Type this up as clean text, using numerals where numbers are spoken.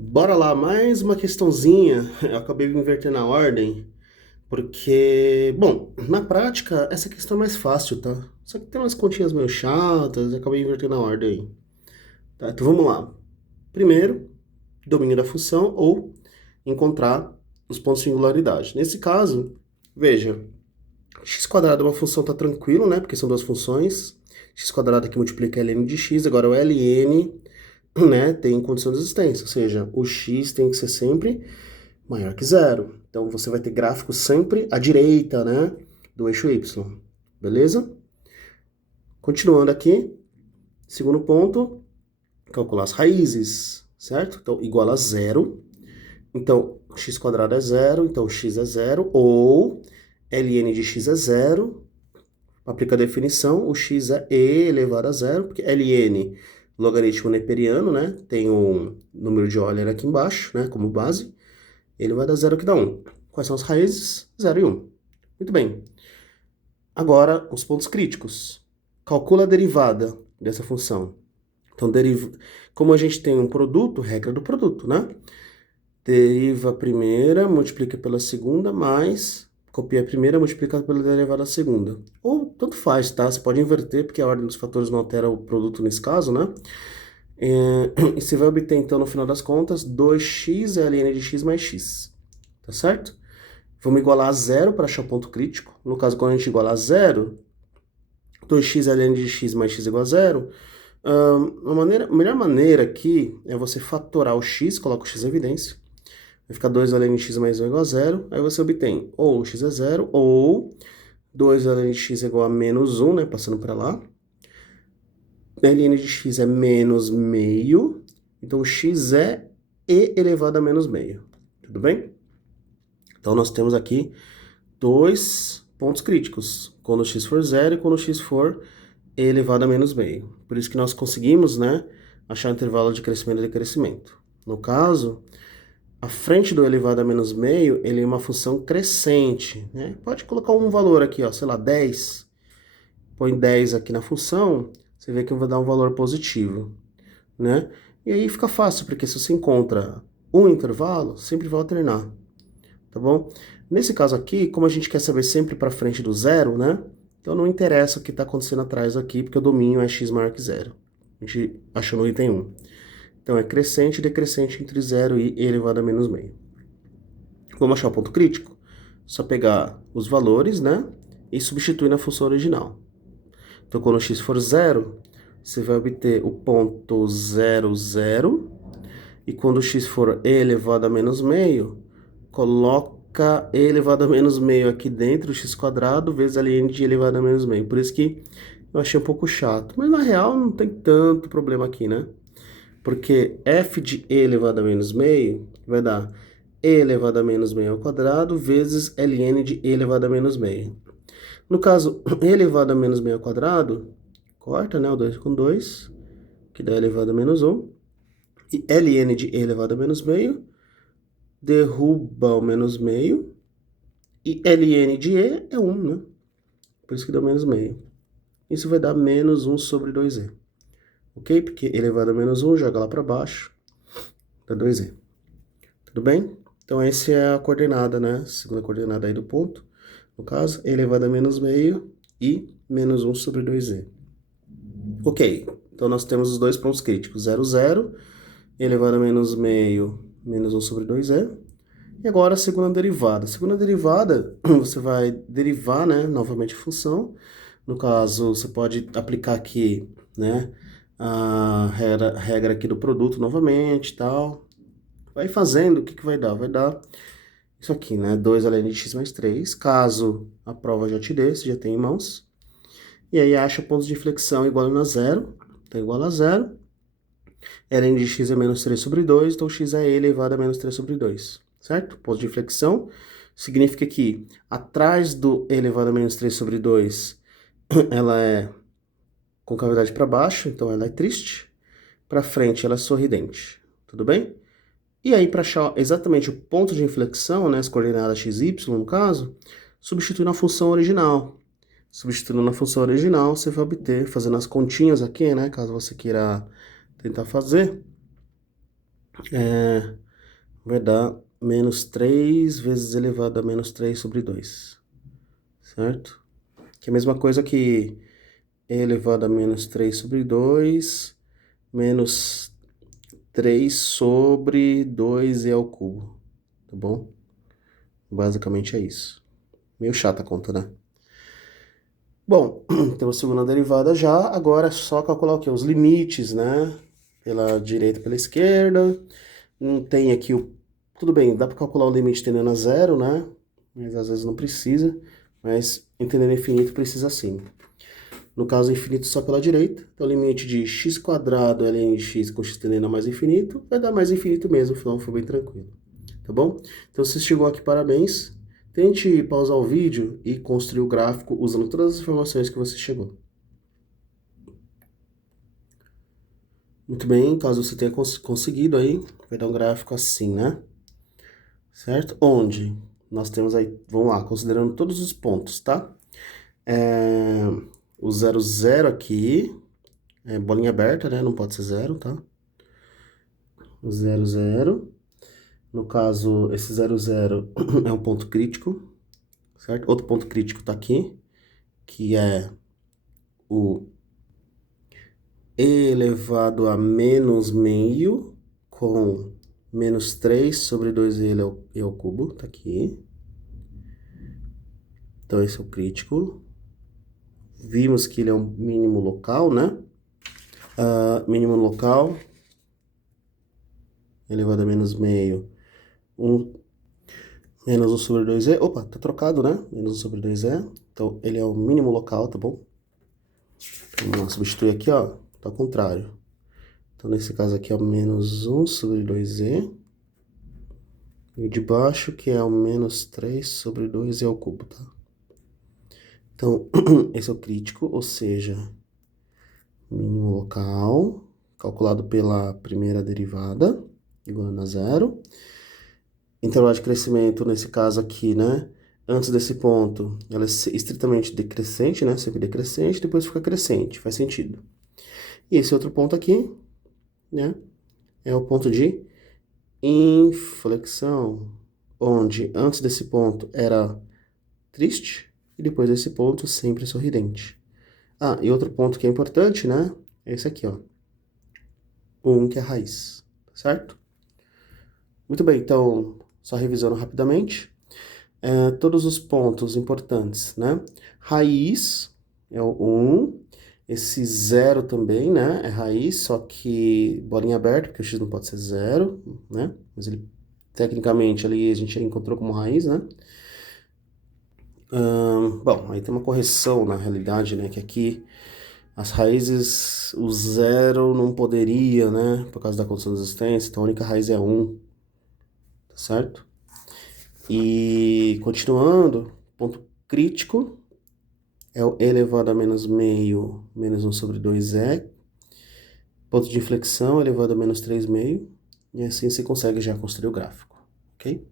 Bora lá, mais uma questãozinha. Eu acabei de inverter na ordem, porque, bom, na prática, essa questão é mais fácil, tá? Só que tem umas continhas meio chatas, eu acabei invertendo a ordem aí. Tá, então vamos lá. Primeiro, domínio da função ou encontrar os pontos de singularidade. Nesse caso, veja, x² é uma função, tá tranquilo, né? Porque são duas funções. X² aqui multiplica ln de x, agora o ln, né, tem condição de existência, ou seja, o x tem que ser sempre maior que zero. Então você vai ter gráfico sempre à direita, né, do eixo y. Beleza? Continuando aqui, segundo ponto, calcular as raízes, certo? Então, igual a zero. Então, x² é zero, então x é zero, ou ln de x é zero. Aplica a definição, o x é e elevado a zero, porque ln, logaritmo neperiano, né? Tem um número de Euler aqui embaixo, né, como base. Ele vai dar zero que dá 1. Quais são as raízes? 0 e 1. Muito bem. Agora, os pontos críticos. Calcula a derivada dessa função. Então, como a gente tem um produto, regra do produto, né? Deriva a primeira, multiplica pela segunda, mais copia a primeira, multiplica pela derivada da segunda. Ou tanto faz, tá? Você pode inverter, porque a ordem dos fatores não altera o produto nesse caso, né? E você vai obter, então, no final das contas, 2x ln de x mais x. Tá certo? Vamos igualar a zero para achar o ponto crítico. No caso, quando a gente igualar a zero, 2x ln de x mais x igual a zero. A melhor maneira aqui é você fatorar o x, coloca o x em evidência. Vai ficar 2 ln de x mais 1 igual a zero. Aí você obtém ou x é zero, ou 2 ln de x é igual a menos 1, né? Passando para lá. Ln de x é menos meio. Então, x é e elevado a menos meio. Tudo bem? Então, nós temos aqui dois pontos críticos, quando x for zero e quando x for e elevado a menos meio. Por isso que nós conseguimos, né, achar o intervalo de crescimento e decrescimento. No caso, a frente do elevado a menos meio, ele é uma função crescente, né? Pode colocar um valor aqui, ó, sei lá, 10. Põe 10 aqui na função, você vê que vai dar um valor positivo, né? E aí fica fácil, porque se você encontra um intervalo, sempre vai alternar, tá bom? Nesse caso aqui, como a gente quer saber sempre para frente do zero, né? Então não interessa o que está acontecendo atrás aqui, porque o domínio é x maior que zero. A gente achou no item 1. Então é crescente e decrescente entre zero e elevado a menos meio. Vamos achar o ponto crítico? Só pegar os valores, né? E substituir na função original. Então quando x for zero, você vai obter o ponto 0, 0. E quando x for e elevado a menos meio, coloca e elevado a menos meio aqui dentro, x² vezes ln de elevado a menos meio. Por isso que eu achei um pouco chato. Mas na real não tem tanto problema aqui, né? Porque f de e elevado a menos meio vai dar e elevado a menos meio ao quadrado vezes ln de e elevado a menos meio. No caso, e elevado a menos meio ao quadrado, corta, né? O 2 com 2, que dá elevado a menos 1. E ln de e elevado a menos meio derruba o menos meio, e ln de e é 1, né? Por isso que deu menos meio. Isso vai dar menos 1 sobre 2e. Ok? Porque elevado a menos 1, joga lá para baixo, dá 2e. Tudo bem? Então, essa é a coordenada, né? Segunda coordenada aí do ponto. No caso, elevado a menos meio e menos 1 sobre 2e. Ok, então nós temos os dois pontos críticos. 0, 0, elevado a menos meio, menos 1 sobre 2e. E agora a segunda derivada. A segunda derivada, você vai derivar, né, novamente a função. No caso, você pode aplicar aqui, né, a regra aqui do produto novamente e tal. Vai fazendo, o que que vai dar? Vai dar isso aqui, né, 2 ln de x mais 3. Caso a prova já te dê, você já tem em mãos. E aí acha pontos de inflexão igual a zero. Então, igual a zero. Ln de x é menos 3 sobre 2, então x é e elevado a menos 3 sobre 2, certo? Ponto de inflexão significa que atrás do e elevado a menos 3 sobre 2, ela é com cavidade para baixo, então ela é triste. Para frente, ela é sorridente, tudo bem? E aí, para achar exatamente o ponto de inflexão, né, as coordenadas x, y, no caso, substitui na função original. Substituindo na função original, você vai obter, fazendo as continhas aqui, né, caso você queira tentar fazer, vai dar menos 3 vezes elevado a menos 3 sobre 2, certo? Que é a mesma coisa que e elevado a menos 3 sobre 2, menos 3 sobre 2e ao cubo, tá bom? Basicamente é isso. Meio chata a conta, né? Bom, temos a segunda derivada já, agora é só calcular o quê? Os limites, né? Pela direita e pela esquerda. Não tem aqui o... Tudo bem, dá para calcular o limite tendendo a zero, né? Mas às vezes não precisa. Mas entendendo infinito precisa sim. No caso, infinito só pela direita. Então, o limite de x² ln de x com x tendendo a mais infinito vai dar mais infinito mesmo, então foi bem tranquilo. Tá bom? Então, se você chegou aqui, parabéns. Tente pausar o vídeo e construir o gráfico usando todas as informações que você chegou. Muito bem, caso você tenha conseguido aí, vai dar um gráfico assim, né? Certo? Onde nós temos aí, vamos lá, considerando todos os pontos, tá? O 0, 0 aqui, bolinha aberta, né? Não pode ser zero, tá? O 0, 0. No caso, esse 0, 0 é um ponto crítico, certo? Outro ponto crítico tá aqui, que é o e elevado a menos meio com menos 3 sobre 2e ao cubo, tá aqui. Então, esse é o crítico. Vimos que ele é um mínimo local, né? Mínimo local, elevado a menos meio, menos 1 sobre 2e. Opa, tá trocado, né? Menos 1 sobre 2e. Então, ele é o mínimo local, tá bom? Vamos substituir aqui, ó. Tá ao contrário. Então, nesse caso aqui é o menos 1 sobre 2e. E de baixo, que é o menos 3 sobre 2e ao cubo, tá? Então, esse é o crítico, ou seja, mínimo local, calculado pela primeira derivada, igual a zero. Intervalo de crescimento, nesse caso aqui, né? Antes desse ponto, ela é estritamente decrescente, né? Sempre decrescente, depois fica crescente, faz sentido. E esse outro ponto aqui, né? É o ponto de inflexão, onde antes desse ponto era triste e depois desse ponto sempre sorridente. Ah, e outro ponto que é importante, né? É esse aqui, ó. O 1 que é a raiz, certo? Muito bem, então, só revisando rapidamente. Todos os pontos importantes, né? Raiz é o 1, esse 0 também, né? É raiz, só que bolinha aberta, porque o x não pode ser 0, né? Mas ele, tecnicamente, ali a gente encontrou como raiz, né? Bom, aí tem uma correção na realidade, né? Que aqui as raízes, o 0 não poderia, né? Por causa da condição de existência, então a única raiz é 1, tá certo? E continuando, ponto crítico é o e elevado a menos meio, menos 1 sobre 2e. Ponto de inflexão elevado a menos 3 meio. E assim você consegue já construir o gráfico, ok?